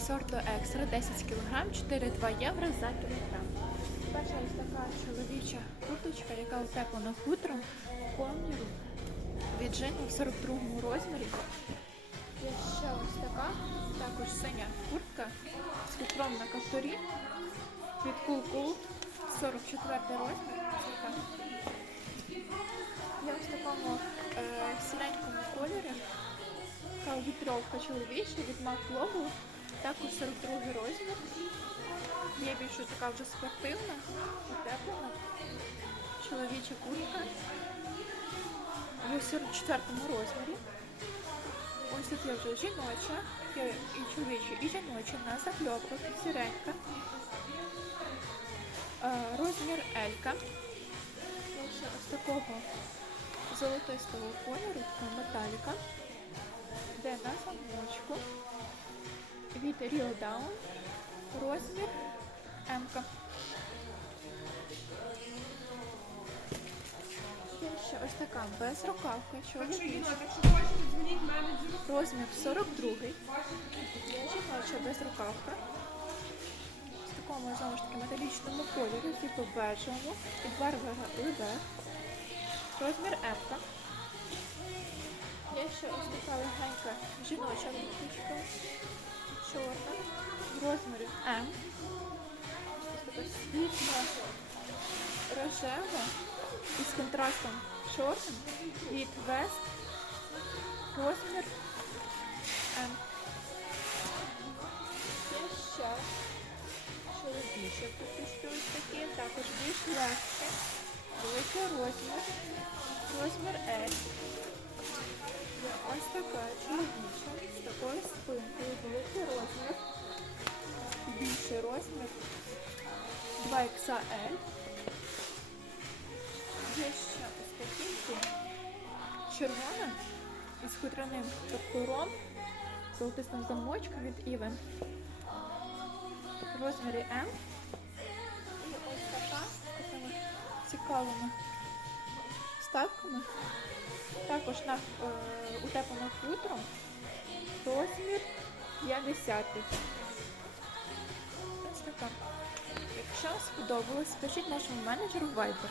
сорту екстра 10 кг, 4,2 євро за кілограм. Перша ось така чоловіча курточка, яка утеплена хутром, коміру, від Жені в 42 розмірі. Є ще ось така, також синя куртка з хутром на кавторі від Cool, 44 розмір. Така. Ось такому е, сіренькому кольорі. Така вітровка чоловіча від Mac Global, також 42 розмір. Є більше така вже спортивна, утеплена. Чоловіча куртка. В 44 розмірі. Ось тут є вже жіноча, є і чоловіча, і жіноча на закльопках, сіренька. Е, розмір Елька. Ось такого золотистого кольору, металіка, де на замочку Real Down розмір М. Є ще ось така безрукавка, чоловіча, розмір 42 Є жіноча безрукавка. В такому знову ж таки металічному кольорі, типу бежевому, від барви Либе. Розмір М. Є ще ось така легенька жіноча курточка, чорна, в розмірі. М. Світла. Рожева. Із контрастом чорним. Від Вест. Розмір. М. Є ще чоловічі курточки ось такі, також більш легкі, великий розмір, розмір L. Ось така чоловіча 2XL. Є ще ось такі червона із хутряним каптуром, золотистим замочком від Even. В розмірі М. І ось така з такими цікавими вставками. Також на е, утеплено хутром. Розмір 50. Ось така. Якщо сподобалось, пишіть нашому менеджеру Viber.